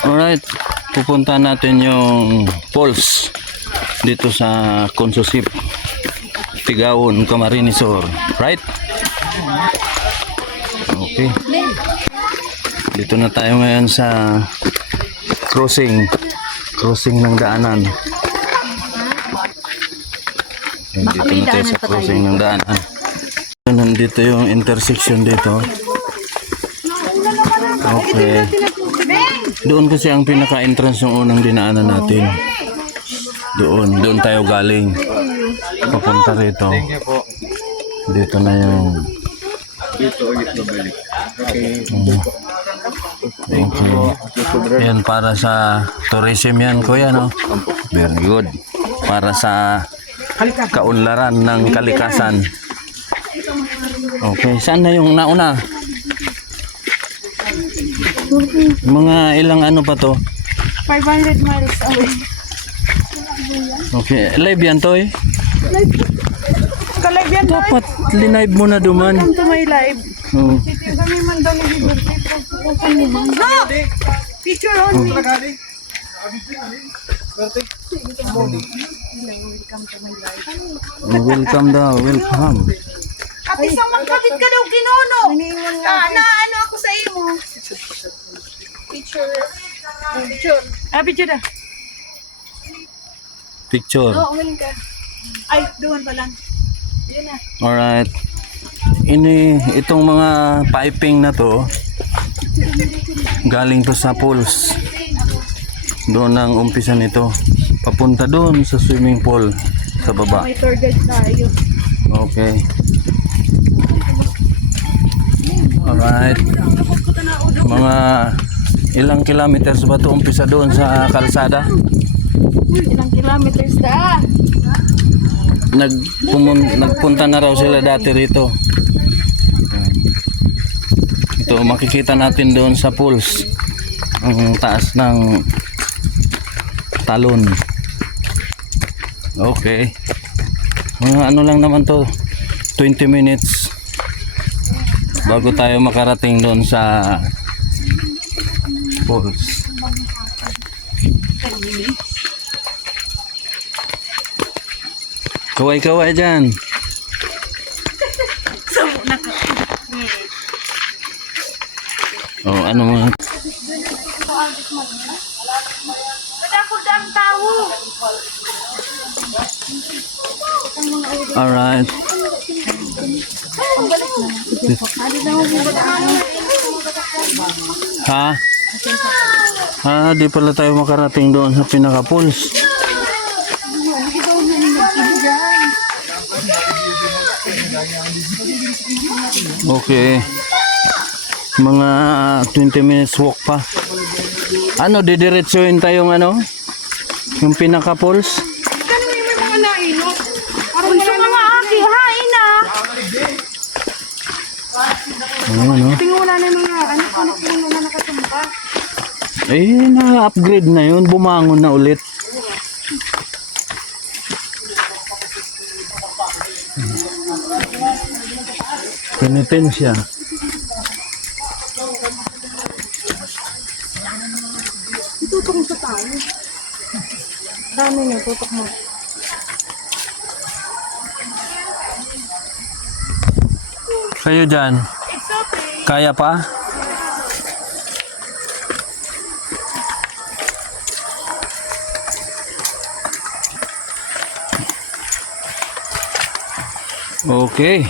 Alright, pupunta natin yung falls dito sa Consusip, Tigawon, Camarines Sur, right? Okay. Dito na tayo ngayon sa crossing ng daanan. Dito na tayo sa crossing ng daanan. Nandito yung intersection dito. Okay. Doon kasi ang pinaka-entrance ng unang dinaanan natin. Doon tayo galing. Papunta rito. Dito na yung okay. Yan para sa tourism yan, kuya, no? Very good. Para sa kaunlaran ng kalikasan. Okay, saan na yung nauna? Mga ilang ano pa to? 500 miles away. Okay, live yan to eh? Ka-live yan, boy. Dapat linive mo na duman. Welcome to my live. Kami man daw picture on me. Welcome daw, welcome. At isang magkabit ka daw kinuno. Na ano ako sa imo. Picture. Picture na. Picture. Oo, umaling ka. Ay, doon pa lang. Yun na. Alright. Itong mga piping na to, galing to sa pools. Doon ang umpisa nito. Papunta doon sa swimming pool sa baba. May tour guide tayo. Okay. Alright. Mga ilang kilometers ba ito umpisa doon sa kalsada? Ilang kilometers na. Nagpunta na raw sila dati rito. Ito makikita natin doon sa pools. Ang taas ng talon. Okay. Ano lang naman to, 20 minutes bago tayo makarating doon sa falls. Kaway-kaway dyan. Oh, ano mga Kadakot-ang tao. alright. Di pala tayo makarating doon sa pinaka-pools. Okay. Mga 20 minutes walk pa. Ano, didiretsuhin tayong ano? Yung pinaka-pools? May mga nainot. Parang sa mga aki, hain na. Ano? Tingnan wala na mga anak na nakatumpa. Eh, na-upgrade na yun. Bumangon na ulit. Penitensya. Itutok mo sa tao. Dami na, tutok mo. Kayo dyan, It's okay. kaya pa? Okay.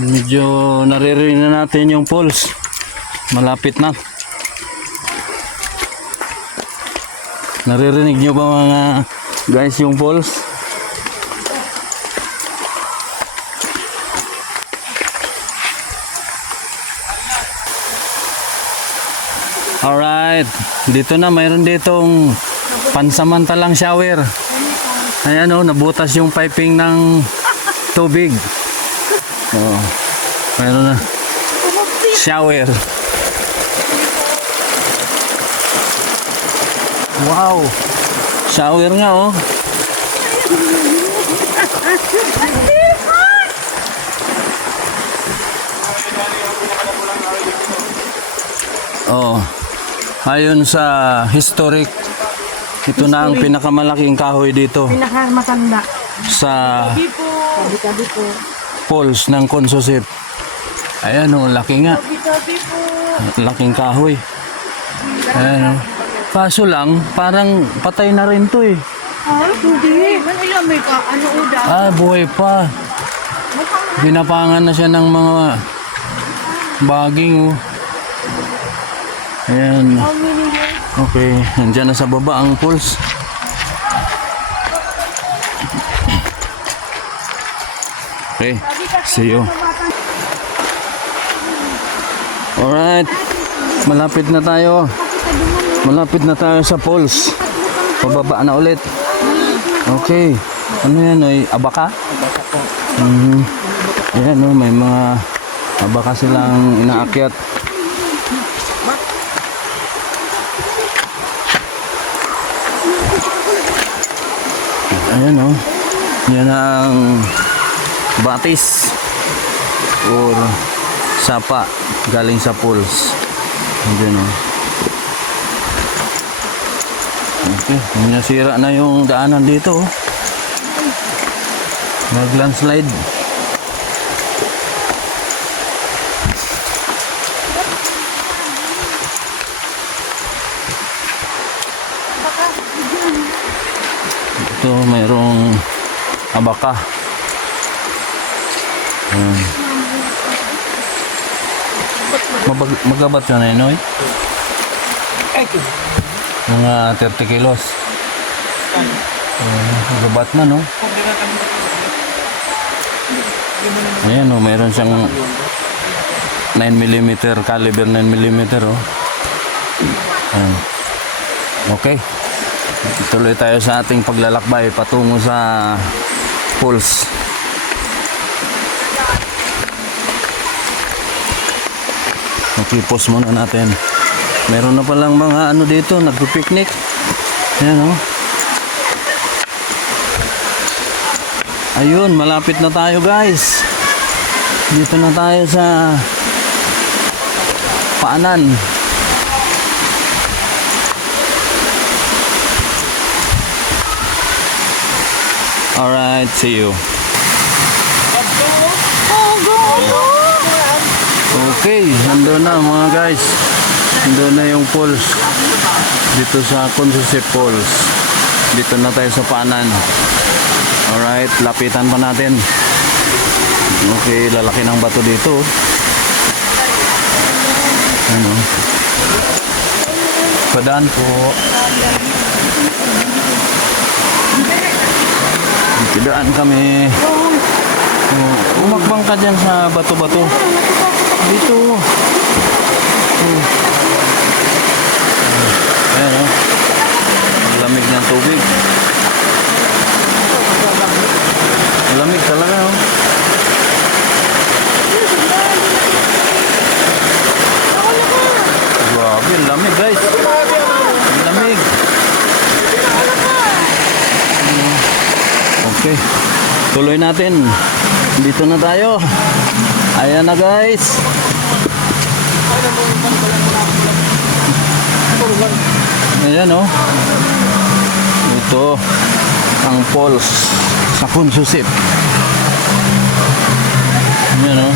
Medyo naririnig na natin yung pulse. Malapit na. Naririnig nyo ba mga guys yung pulse? Alright. Dito na, mayroon ditong pansamantalang shower. Ayan o, nabutas yung piping ng tubig. Oh, mayroon na shower. Wow, shower nga oh. Oh. Ayon sa historic, ito na ang pinakamalaking kahoy dito Pinakamatanda. sa Tabi-tabi po. falls ng Consusip. Ayan oh, laki nga. Tabi-tabi po. Laking kahoy. Ayan oh. Kaso lang, parang patay na rin to eh. Hindi. Ilan may ka? Ano uda? Buhay pa. Binapangan na siya ng mga baging oh. Ayan. How many years? Okay, nandiyan na sa baba ang pulse. Okay, see you. Alright, malapit na tayo. Malapit na tayo sa pulse. Pababa na ulit. Okay, ano yan ay abaka? Abaka po. Ayan oh, may mga abaka silang inaakyat. Ayan oh. Yan ang batis or sapa galing sa pools. Ayan oh. Okay, nasira na yung daanan dito oh. Nag-landslide. Ito mayroong abaka. Magabat yun eh, Noy? Mga 30 kilos. Magabat na, no? Ayan, oh, mayroon siyang 9mm, caliber 9mm, oh. Ayan. Okay. Tuloy tayo sa ating paglalakbay patungo sa pools. Okay, pause muna natin. Meron na palang mga ano dito, nagpipiknik. Ayan oh. Ayun, malapit na tayo guys. Dito na tayo sa paanan. Alright, see you. Okay, nandun na mga guys. Nandun na yung falls. Dito sa Consusip Falls. Dito na tayo sa paanan. Alright, lapitan pa natin. Okay, lalaki ng bato dito. Ano? Padaan po. Tidaan kami. Umakbang ka dyan sa bato-bato. Dito. Ayan o. Lamig ng tubig. Lamig talaga o. Grabe, lamig guys. Lamig. Okay, tuloy natin. Dito na tayo. Ayan na guys. Ayan oh. Ito ang falls sa Consusip. Ayan oh.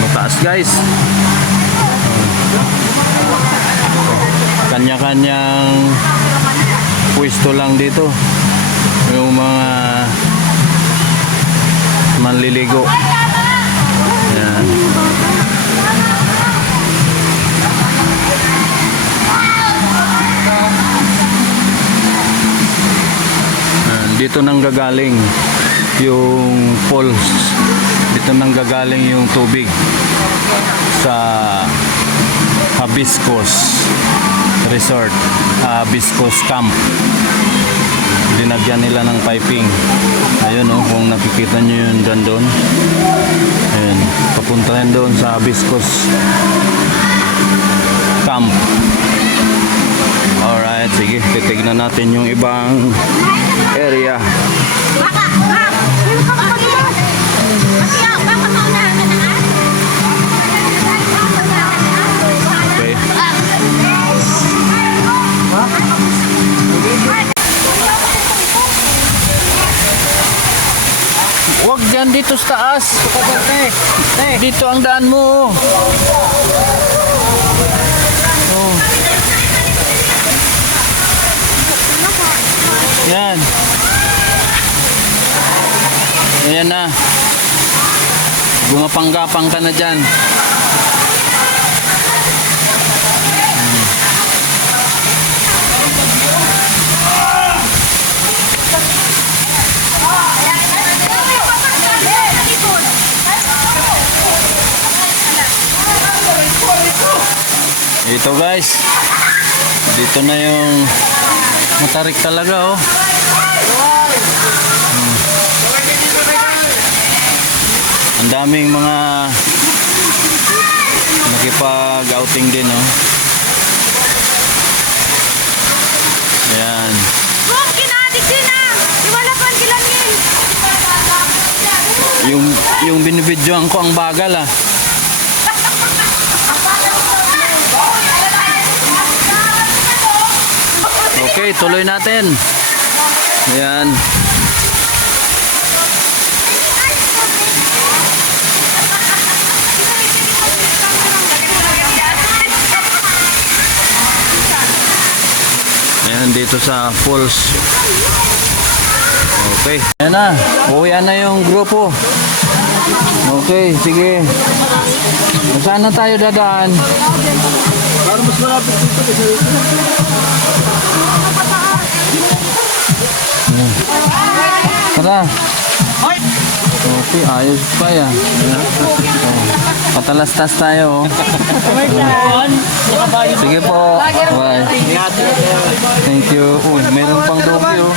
Mataas guys. Kanya-kanyang pwesto lang dito. Yung mga manliligo. Yan. Dito nang gagaling yung falls. Dito nang gagaling yung tubig sa Hibiscus Resort, Hibiscus Camp. Dinagyan nila ng piping. Ayun oh, kung nakikita nyo yun doon. Ayun, papunta rin doon sa Hibiscus Camp. Alright, sige, titignan natin yung ibang area. Huwag dyan dito sa taas. Dito ang daan mo. Oh. Yan. Ayan na. Gumapanggapang ka na dyan. Ito guys, dito na yung matarik talaga oh. Ang daming mga nakipag-outing din oh. Ayan. Kung kinadik din na! Iwala pa ang kilangin! Yung binibidyoan ko ang bagal ah. Okay, tuloy natin. Ayan. Ayan, dito sa falls. Okay. Ayan na. Uwian na yung grupo. Okay, sige. Saan na tayo dadaan? Para mas malapit dito kasi Tara. Okay, ayos pa yan. Patalastas tayo. Oh. Sige po. Bye. Thank you. Uy, meron pang doggy oh.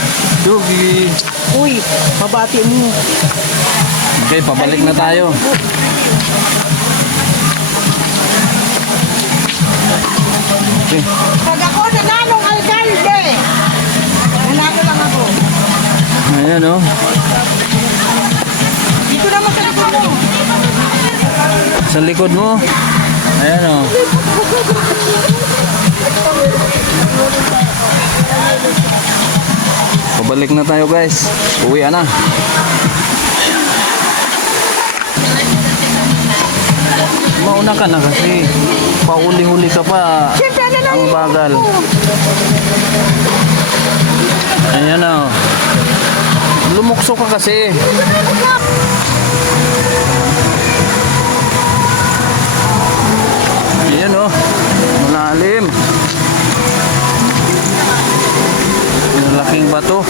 Doggy. uy, mabati mo. Okay, pabalik na tayo. Okay. Pag ako nananong alkalde, nanalo lang ako. Ayan oh. Dito naman sa likod mo. Sa likod mo. Ayan oh. Pabalik na tayo guys. Uwi na. Mauna ka na kasi pauli-huli ka pa. Siyempre, ano lang Ang bagal. Ayan oh. Lumukso ka kasi. Ayan oh. Malalim. Malaking bato.